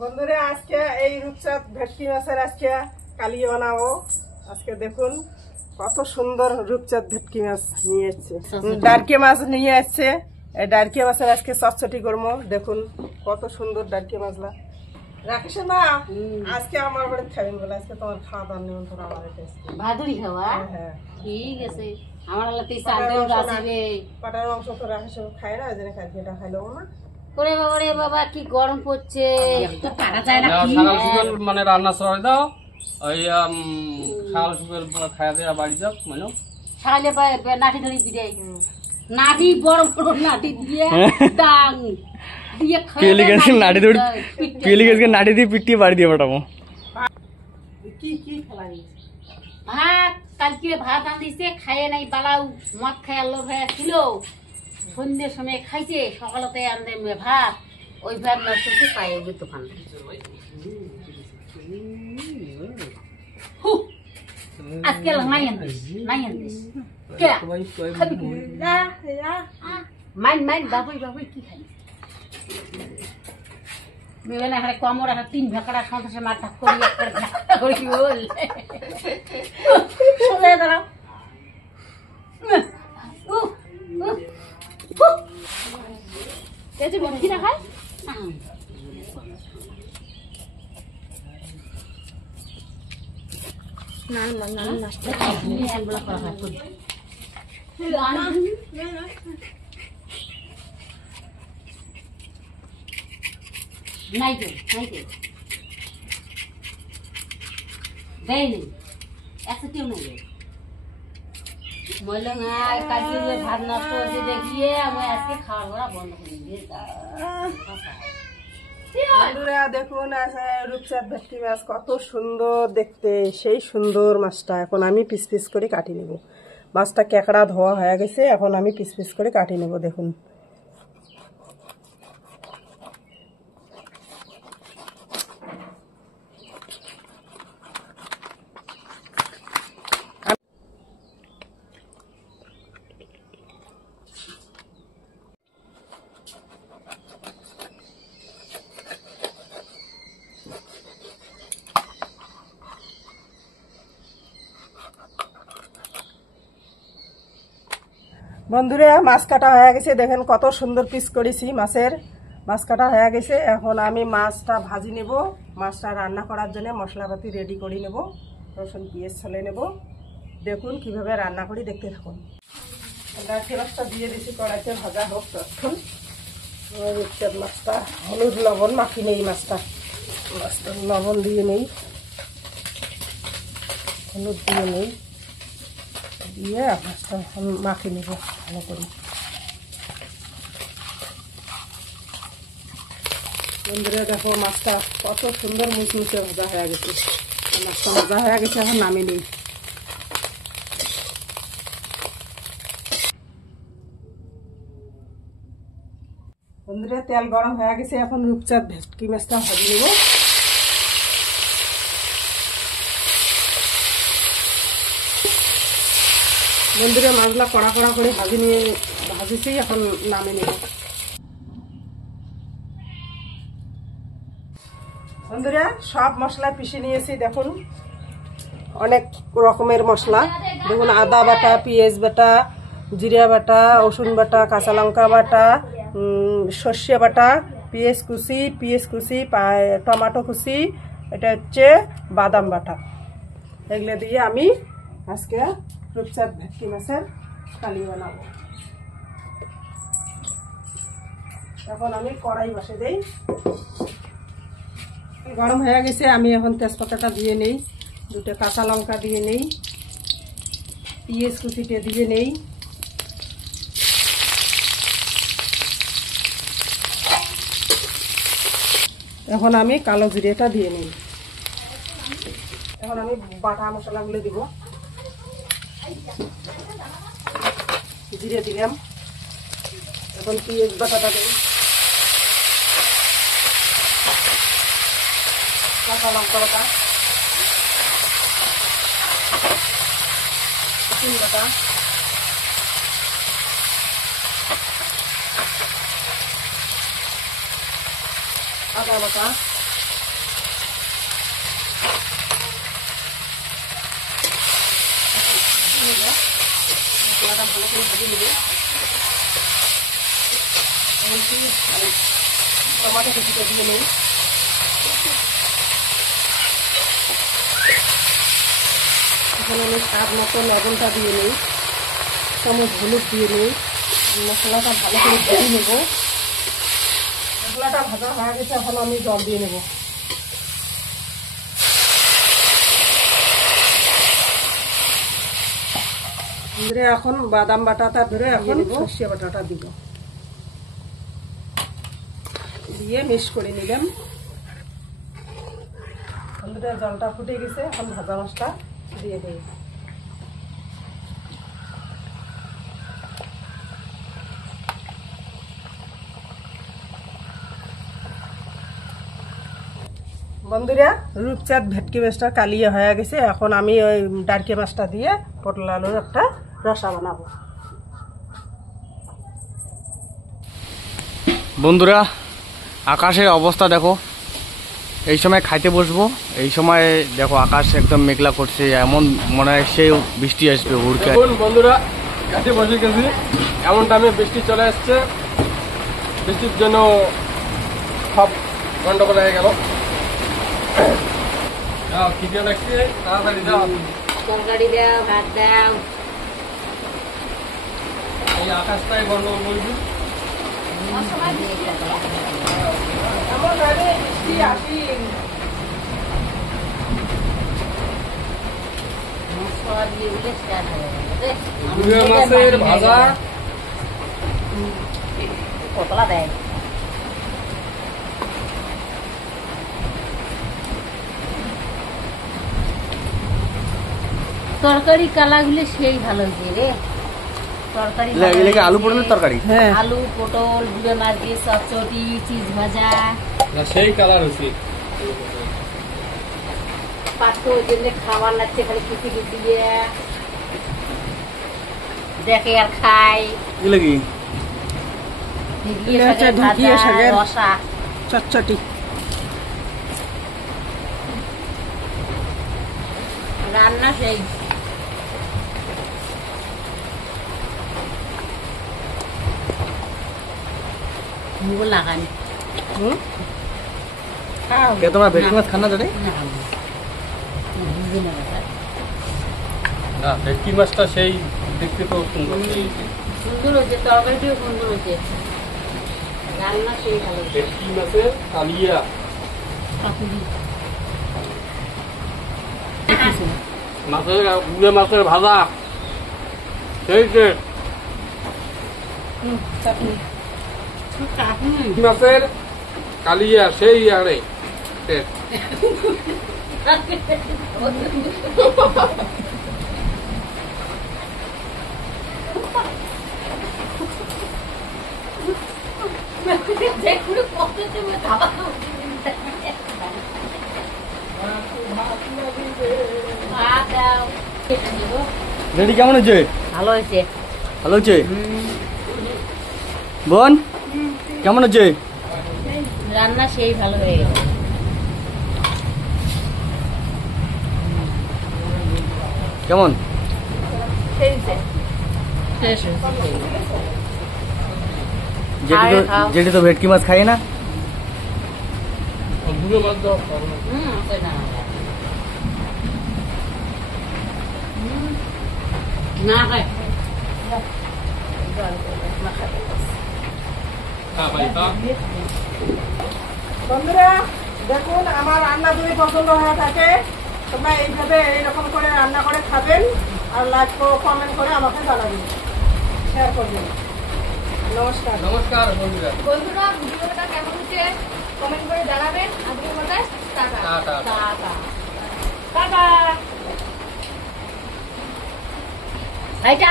বন্ধুরা আজকে এই রূপচাঁদ ভেটকি মাছের আজকে কালিয়া বানাবো। আজকে দেখুন কত সুন্দর রূপচাঁদ ভেটকি মাছ নিয়ে এসছে, ডারকে মাছ নিয়ে আসছে। এই ডারকে মাছের আজকে চটচটি করবো। দেখুন কত সুন্দর ডারকে মাছলা। রাকেশ মা আজকে আমার বাড়িতে খাবেন বলে আজকে তোমার খাওয়া দাওয়ার নিমন্ত্রণ আমার ভাদুরি খাওয়া। হ্যাঁ ঠিক আছে, আমার পাটার মাংস তো রাকেশ খায় না, ওই জন্য খাই এটা খাইলো না। ওরে বাবা রে বাবা, কি গরম পড়ছে, তো কাটা যায় না। মানে রান্না সরাই দাও, ওই শাল সুগেল খাইয়া দেয়া বাড়ি যাও। মানে ছাগলে নাটি ধরি দিলে নাটি বড় বড় নাটি দিয়ে ডাং দিয়ে পেলি গেছে নাটি ধরি, পেলি গেছে নাটি দিয়ে পিটিয়ে বাড়ি দিয়ে পাঠাবো। কি কি খেলা ভাত কালকে ভাত আনদিছে, খাইয়ে নাই বালাউ মদ খাই আল্লোর হয়ে ছিল। সন্ধ্যের সময় খাইছে, সকালতে আনতে ভাত, ওই ভাত নষ্ট হচ্ছে পায়ে দোকান। আজকে নাই আনদিস, নাই আনদিস কে খাবি কি? মাইন মাইন বাবুই বাবুই কি খাবি? মেয়ে না হারে কমর একটা 3 ভেকড়া সন্ত্রাসে মাথা করি করি বল সোজা দাঁড়াও। এই যে ভেটকি না খায় না না না না বলা করা হয় নাই তো নাই তো দেয়নি একটা কেউ নেই বললো না কালকে ভাত নষ্ট হচ্ছে দেখিয়ে আমি আজকে খাওয়া ঘোরা বন্ধ করে দিয়ে। বন্ধুরা দেখুন রূপচাঁদ ভেটকি মাছ কত সুন্দর দেখতে, সেই সুন্দর মাছটা এখন আমি পিস পিস করে কাটি নেব। মাছটা কেকড়া ধোয়া হয়ে গেছে, এখন আমি পিস পিস করে কাটি নেব। দেখুন বন্ধুরা মাছ কাটা হয়ে গেছে, দেখেন কত সুন্দর পিস করেছি মাছের। মাছ কাটা হয়ে গেছে, এখন আমি মাছটা ভাজি নেব। মাছটা রান্না করার জন্য মশলাপাতি রেডি করে নেব, রসুন পেঁয়াজ ছলে নেব। দেখুন কিভাবে রান্না করি, দেখতে থাকুন। মাছটা দিয়ে দিয়েছি কড়াইতে, ভাজা হোক তখন। রূপচাঁদ মাছটা হলুদ লবণ মাখি নেই, মাছটা লবণ দিয়ে নেই, হলুদ দিয়ে নেই, দিয়ে মাছটা মাখি নেব ভালো করে। বন্ধুরা দেখো মাছটা কত সুন্দর মুচমুচে ভাজা হয়ে গেছে। মাছটা ভাজা হয়ে গেছে, এখন নামে নেই। বন্ধুরা তেল গরম হয়ে গেছে, এখন রূপচাঁদ ভেটকি মাছটা ভাজি নেব। বন্ধুরা মাছগুলা কড়া কড়া করে ভাজিছি, এখন নামে নেব। বন্ধুরা সব মশলা পিষে নিয়েছি, দেখুন অনেক রকমের মশলা। দেখুন আদা বাটা, পেঁয়াজ বাটা, জিরা বাটা, রসুন বাটা, কাঁচা লঙ্কা বাটা, সর্ষে বাটা, পেঁয়াজ কুচি, টমেটো কুচি, এটা হচ্ছে বাদাম বাটা। এগুলো দিয়ে আমি আজকে রূপচাঁদ ভেটকি মাছের কালিয়া বানাবো। এখন আমি কড়াই বসে দেই। গরম হয়ে গেছে, আমি এখন তেজপাতাটা দিয়ে নেই, 2টা কাঁচা লঙ্কা দিয়ে নেই, পেঁয়াজ কুচিটা দিয়ে নেই, এখন আমি কালো জিরেটা দিয়ে নেই। এখন আমি বাটা মশলাগুলো দিব। জিরে দিলাম, এখন পেঁয়াজ বাটাটা দিই, কাঁচা লঙ্কা বাটা, রসুন বাটা, আদা বাটা, মশলাটা ভালো করে ভেজে নেব। টমাটো কুচিটা দিয়ে নেই। এখানে আমি স্বাদ মতো লবণটা দিয়ে নেই, চামচ হলুদ দিয়ে নেই। মশলাটা ভালো করে ভেজে নেব। মশলাটা ভাজা হয়ে গেছে, এখন আমি জল দিয়ে নেব। ধরে এখন বাদাম বাটাটা ধরে এখন সর্ষে বাটাটা দিব, দিয়ে মিক্স করে নিলাম। ধরে জলটা ফুটে গেছে, এখন ভাজা মাছটা দিয়ে দেব। বন্ধুরা, রূপচাঁদ ভেটকি মাছটা কালিয়ে হয়ে গেছে। এখন আমি ওই ডারকে মাছটা দিয়ে পটল আলুর একটা রসা বানাবো। বন্ধুরা, আকাশের অবস্থা দেখো। এই সময় খাইতে বসবো, এই সময় দেখো আকাশ একদম মেঘলা করছে, এমন মনে হয় সেই বৃষ্টি আসবে হুড়কে। দেখুন বন্ধুরা, কাছে বসে গেছি, এমন টাইমে বৃষ্টি চলে আসছে। বৃষ্টির জন্য সব গন্ডগোল হয়ে গেল। খিদে লাগছে, তাড়াতাড়ি দাও। তরকারি দাও, ভাত দাও। এই আকাশটাই গন্ডগোল করবি। এমন ভাবে বৃষ্টি আসি, মশলা দিয়ে দিলে স্টার্ট হয়ে গেল। গুঁড়ো মাছের ভাজা, পতলা দেয়। তরকারি কালাগুলো সেই ভালো হয়েছে রে। তরকারি এগুলো আলু পটলের তরকারি। হ্যাঁ আলু, পটল, গুঁড়ো মাছ দিয়ে চটচটি, চিজ ভাজা, সেই কালার হয়েছে। পাত্র ওই জন্য খাবার লাগছে, খালি কিছু কিছু দিয়ে দেখে আর খাই। এগুলো কি? ঢেঁকিয়ে এটা হচ্ছে শাকের ঢেঁকিয়ে ভাজা, শাকের রসা। চটচটি। রান্না সেই মুগ লাগানি। খাও। কে তোমরা ভেটকি মাছ খান না জানি? না, ভেটকি মাছটা সেই দেখতে তো সুন্দর। সুন্দর হয়েছে, তরকারিটিও সুন্দর হয়েছে, রান্না সেই ভালো হয়েছে। ভেটকি মাছের কালিয়া, কাকুরি মাছের গুঁড়ো মাছের ভাজা, সেই যে চাটনি। ভেটকি মাছের কালিয়া, সেই আরে রেডি কেমন হয়েছে? ভালো হয়েছে। ভালো হয়েছে। বোন কেমন হচ্ছে? রান্না সেই ভালো হয়ে গেছে। কেমন? শেষ হয়েছে। যেটি তো ভেটকি মাছ খাই না। গুঁড়ো মাছ দাও। সেটা না খাই। হ্যাঁ ভাই, তা বন্ধুরা দেখুন, আমার রান্না যদি পছন্দ হয়ে থাকে তোমরা এইভাবে এইরকম করে রান্না করে খাবেন, আর লাইক কমেন্ট করে আমাকে জানাবেন, শেয়ার করবেন। নমস্কার। নমস্কার বন্ধুরা। বন্ধুরা, ভিডিওটা কেমন হচ্ছে কমেন্ট করে জানাবেন। আজকের মতো টাটা। টাটা। টাটা। টাটা। এইটা